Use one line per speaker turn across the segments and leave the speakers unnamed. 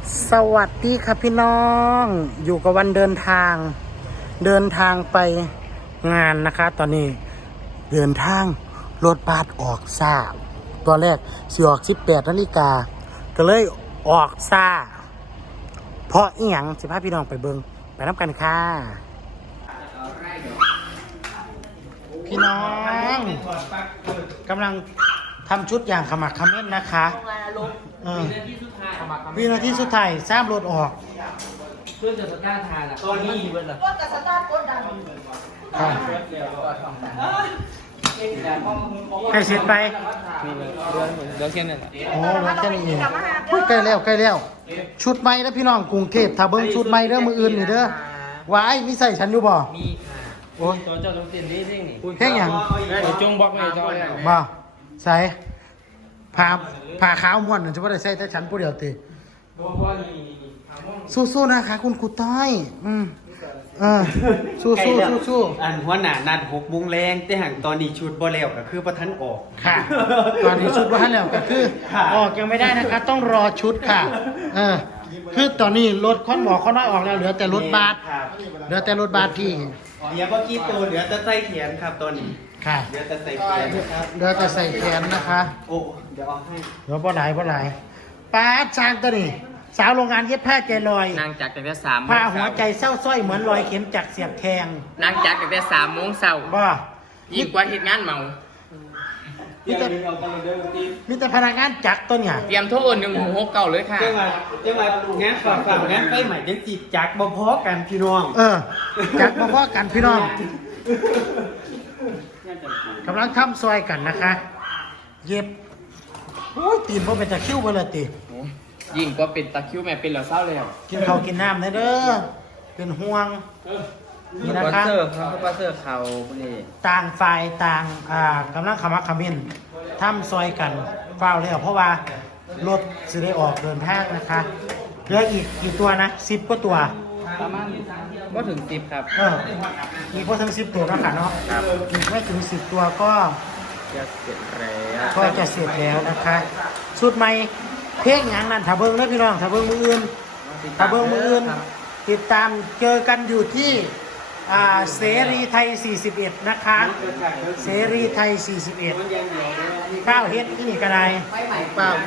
สวัสดีครับพี่น้องอยู่กับวันเดินทางไปงานนะคะตอนนี้เดินทางรถบัสออกซ่าตัวแรกสิออก 18 นาฬิกาก็เลยออกซ่าเพราะอีหยังสิพาพี่น้องไปเบิ่งไปนับกันค่ะพี่น้องกำลังทำชุดอย่างขมักเขม้นนะคะวินาทีสุดท้ายทราบรถออก
เพื่อจะสตาร์ทานอ่ะตอนนี้เบิร์ดเหรอก็สตาร์ทกดดัน
ใกล้เสร็จไป
เรื่องเช่นนั้น
โอ้รถแค่นี้เองใกล้แล้วชุดใหม่แล้วพี่น้องกรุงเทพถ้าเบิ้งชุดใหม่เด้อมืออื่นนี่เด้อวายมีใส่ฉันอยู่บ่
มีค่ะโอ้ยตอนเจ้าต้องเต้นได้เร่งนี่
เพ่งอย่าง
จงบอกเลยเจ้า
บ่ใส่ผ่าขาวม้วนจะว่าได้ใส่แต่ฉันผู้เดียวตีสู้ๆนะคะคุณครูต้อยสู้
อันหัวหน้านัด6 โมงแรงแต่หังตอนนี้ชุดบ่แล้วก็คือบ่ทันออก
ค่ะตอนนี้ชุดบ่ทันแล้วก็คือออกยังไม่ได้นะคะต้องรอชุดค่ะคือตอนนี้รถค้อนหมอค้อนน้อยออกแล้วเหลือแต่รถบัสที่
เหลือบ่กี่ตัวเหลือแต่ใส่แขนครับตอนนี้
ค่ะ
เหลือแต่ใส่แขน
เหลือแต่ใส่แขนนะคะ
โอ้เดี๋ยวเอาให้
เหลือบ่หลายป้าช้างตัวนี้สาวโรงงานเย็บผ้าใจลอย
นางจักรแต่3
ผ้าหัวใจเศร้าส้อยเหมือนรอยเข็มจักเสียบแทง
นางจักรแต่3 โมงเช้า
บ่
ยิ่งกว่าเหตุงานเมา
มีแต่พนักงานจักตัวเนี่ย
เตรียมโทษ169เลยค่ะ
จังหวะงานฝากงานไฟใหม่จังสิจักบ่พอกันพี่น้อง
จักบ่พอกันพี่น้องกำลังทำซอยกันนะคะเย็บโอ้ยตีนบ่เป็นตะคิ้วบ่ละติ
ยิ่งก็เป็นตะคิวแม่เป็นเหล่าเศร้าเลย
กินข้าวกินน้ำนะเด้อเป็นห่วง
นี่นะคะปัสเตอร์เขานี่
ต่างฝ่ายต่างกำลังขมักเขม้นทำซอยกันเฝ้าเลยเพราะว่ารถจะได้ออกเดินทางนะคะเหลืออีกกี่ตัวนะ10 กว่าตัว
ประมาณก็ถึง10ครับ
อีกพอถึง10 ตัวแล้วค่ะเนาะอีกไม่ถึง10 ตัวก็
จะเสร็จ
แล้วนะคะชุดใหม่เพลงอย่างนั้นถ้าเบิ้งนะพี่น้องถ้าเบิ้งมืออื่นติดตามเจอกันอยู่ที่เสรีไทย41นะคะเสรีไทย41ข้าวเฮ็ดที่นี่ก็ได้ข้าว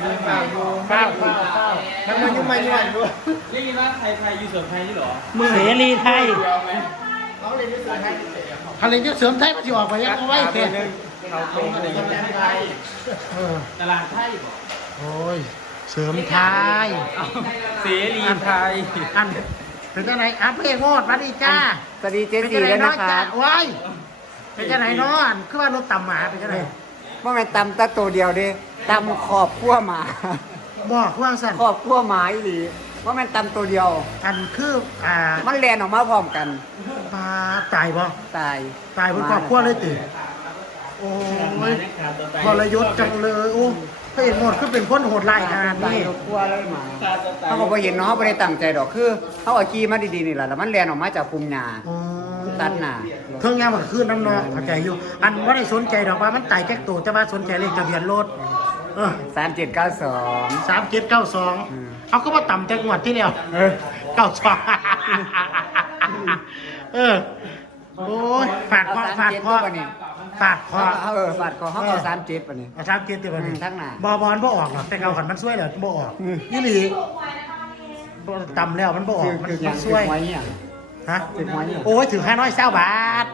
มันมายุ่งด้วย
เรียกว่าไทยอยู่เสริมไทยนี่หรอ
เสรีไทยทะเลยุ่เสริมไทยมันจะออกไปยังไว้แค่
ตลาดไทย
โอ้ยเสริมไทย
เสรีไทย
อันเป็นจังไหนเพลงโมดมาดีจ้า
สวัสดีเจสี่เลยนะคะ
ว้ายเป็นจังไหนน้อนคือว่ารถต่ำหมาเป็นจังไหน
ว่ามันตำตะตัวเดียวดิตำขอบขั้วหมา
บอกว่าสั่น
ขอบขั้วหมาอีหลีว่ามันตำตัวเดียว
อันคือ
มันแลนออกมาพร้อมกัน
มาตายบ่
ต
ายบนขอบขั้วเลยตื่นโอ้ยพลยศจังเลยโอ้พระเอกหมดคือเป็นคนโหดร้ายขนาดนี้
กลัวเลยหมาเขาบอกว่าเห็นเนาะไม่ได้ตั้งใจดอกคือเขาเอาขี้มาดีๆนี่แหละแล้วมันแลนออกมาจากภูมิหนาตัดหนา
เครื่องยามันคือน้ำนองเข้าใจอยู่อันว่าได้สนใจดอกว่ามันตายแก๊กตัวแต่ว่าสนใจเลขทะเบียนรถ
3792
เอาก็มาต่ำจังหวัดที่แล้ว92โอ้ยฝากคอเขา
เอา37ป่ะนี่
37ป่ะนี่
ทั้งหน้า
บอลบ่ออกหรอกแต่เก่าขันมันช่วยเหรอบ่ออกนี่หลีต่ำแล้วมันบ่ออกมันช่วยฮะโอ้ยถือ520 บาท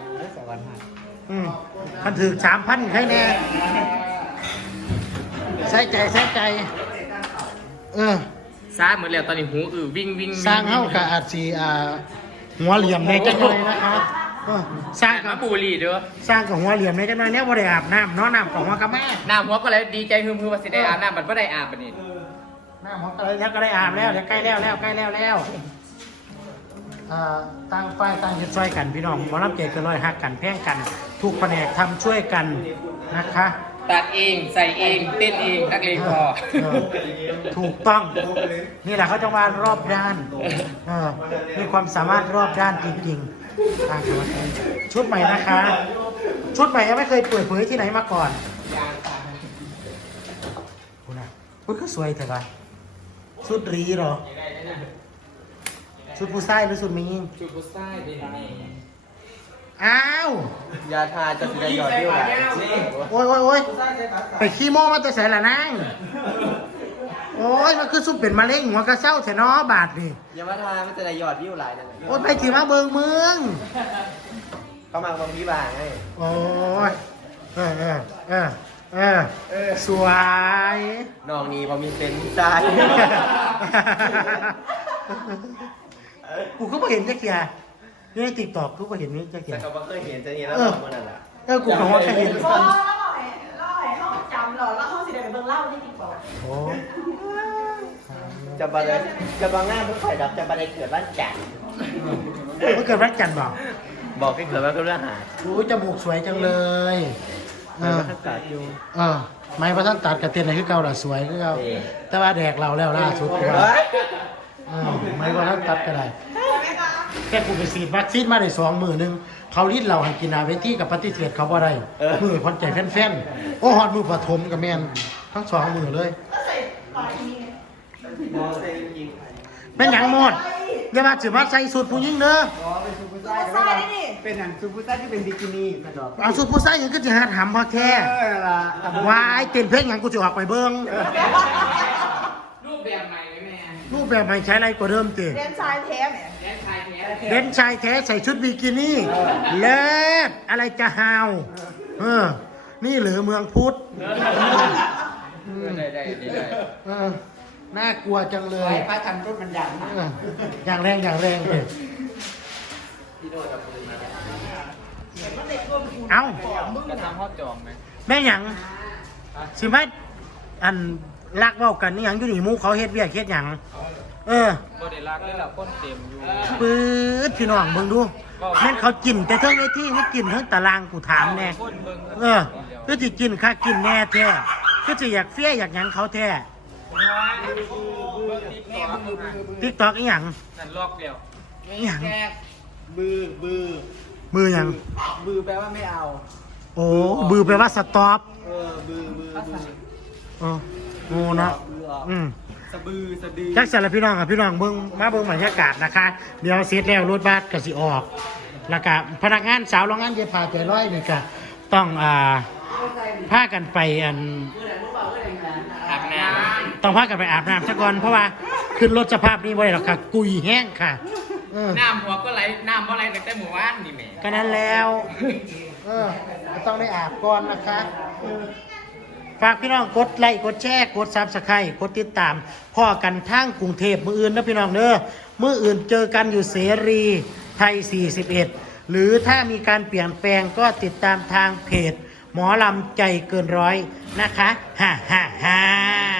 คันถือ 3,000 ใครแน่ใส่ใจ
ซ่าเหมือนแล้วตอนนี้หูวิ่ง
สร้างเฮากับอาจสิหัวเหลี่ยมในจังหน่อยนะคะสร้างกับ
บุรีเด้อ
สร้างกับหัวเหลี่ยมในจังหน่อยเนี่ยบ่ได้อาบน้ำเนาะน้ำของหัวกับแม่
น้ำหัวก็เลยดีใจฮึมว่าสิได้อาบน้ำมันบ่ได้อาบปานนี้
น้ำหัวก็เลยแล้วก็ได้อาบแล้วเดี๋ยวใกล้แล้วตั้งไฟตั้งยึดซอยกันพี่น้องหมอลำเกศกันลอยหักกันแพ่งกันทุกแผนกทำช่วยกันนะคะ
ตัดเองใส่เองเต้นเองนักเลงพอ
ถูกต้องนี่แหละเขาจะมารอบด้านมีความสามารถรอบด้านจริงๆชุดใหม่นะคะชุดใหม่ยังไม่เคยเปิดเผยที่ไหนมาก่อนคุณก็สวยแต่ว่าสุดรีเหรอสุดผู้ชายหรือสุดมียิง
จุดบุษไส้ดินี่
อ้าว
ยาทาจะเป็นยอดเดียวหลาย
โอ้ยไปขี้โม่มาแต่ใส่ละนางโอ้ยมันคือสุดเป็นมะเร็งหัวกระเซ้าแถนอบาทนี่
ยามาทาไม่จะได้ยอดวิวหลายนั่น
โอ้ยไปถีมาเบิงเมือง
เขามาบางพี่บางไง
โอ้ยสวย
น้องนี้พอมีเซนตาย
กูก็ไม่เห็นจักเกียร์นี่ในติ๊กต็อกกูก็เห็นนี่จักเกีย
แต่
ร์
เขาเคยเห็นจะนี่แล้วมันนั่นแหละ
กูบอกว่าแค่เห็น
เพราะว่าเล่าให้เขาจำหรอแล้วเขาสิเดินไปเบิ่งเล่าที่ติ๊กต็อก
โอ้
จะบาเลยจะบางงานเพิ่งไข่ดับจะบาเลยเกิดบ้านจัด
มันเกิดวันจันทร์บอก
บอกให้เกิดบ้านก็เรื่องหา
อู้จมูกสวยจังเลยเออ
ทักษะอยู่
ไม้พระท่านตัดกับเตียนอะไรคือเก่าล่ะสวยคือเก่าแต่ว่าแดกเราแล้วล่าสุดว่าไม้พระท่านตัดก็ได้แค่กูไปฉีดวัคซีนมาได้2 มื้อเขาลิ้นเราให้กินอาเวทีกับปฏิเสธเขาบ่ได้มือคนใจแฟนๆโอ้ฮอดมือปฐมกับแม่นทั้ง2 มื้อเลย
ก็ใส่ปากนี้ไง
แม่นหยังหมดอย่ามาสิมาใส่สูทผู้หญิงเด้อ
เป็นซูเปอร์ไซด์ก็ได้เป็นอันซูเปอร์ไซด์ที่เป็นบิกินี่กระดอก
เอาสูทผู้ชายหยังก็สิหาถามบ่แท้
ล่ะ
วายเต้นเพลงหยังกูสิออกไปเบิ่ง
รูปแบบใหม่ไหมแม่
รูปแบบใหม่ใช้อะไรกว่าเดิมติ
เรียนชายแท้แหม
แดนชายแท้
เด่นชายแท้ใส่ชุดบิกินี่เลิศอะไรจะฮาวนี่หรือเมืองพุทธ
ได้
น่ากลัวจังเล
ไป
ย
ป้าทำรถมันใหญ่
อย่างแรงเลย
พี่โดนกับปืนมา
เอ้า
จะทำข้อจองไหม
แม่หยังสิมาอันรักเว้ากันนี่หยังอยู่นี่หมู่เขาเฮ็ดเวียกเฮ็ดหยัง
บริลักเลยล่ะก้นเต็มอยู่
ปื๊ดพี่น้องเบิ่งดูแม่นเขากินแต่เทั้งไอ้ที่ไม่กินทั้งตารางกูถามแน่คือสิกินค่ากินแน่แท้คือสิอยากเฟี้ยอยากหยังเขาแท้TikTok อีหยัง
นั่นลอกเดียว
อีหยัง
บือ
มือหยัง
บือแปลว่าไม่เอา
โอ้บือแปลว่าสต็อป
บือ
งูเนาะ
สะบือสะดือ
จักสันละพี่น้องกับพี่น้องเบิ่งมาเบิ่งบรรยากาศนะคะ เดี๋ยวเสร็จแล้วรถบัสก็สิออก แล้วก็พนักงานสาวโรงงานเย็บผ้าใจร้อยนี่ก็ต้องพากันไป
อาบน้
ต้องพากันไปอาบน้ำซะก่อนเพราะว่าขึ้นรถสภาพนี้บ่ได้หรอกค่ะกุยแห้งค่ะ
ำน้ำหัวก็ไหลน้ำอะไรตั้งแต่หมู่บ้านนี่แม่
ก็นั้นแล้วก็ต้องได้อาบก่อนนะคะฝากพี่น้องกดไลค์กดแชร์กดซับสไครต์กดติดตามพ่อกันทางกรุงเทพมื้ออื่นนะพี่น้องเด้อมื้ออื่นเจอกันอยู่เสรีไทย41หรือถ้ามีการเปลี่ยนแปลงก็ติดตามทางเพจหมอลำใจเกินร้อยนะคะฮ่า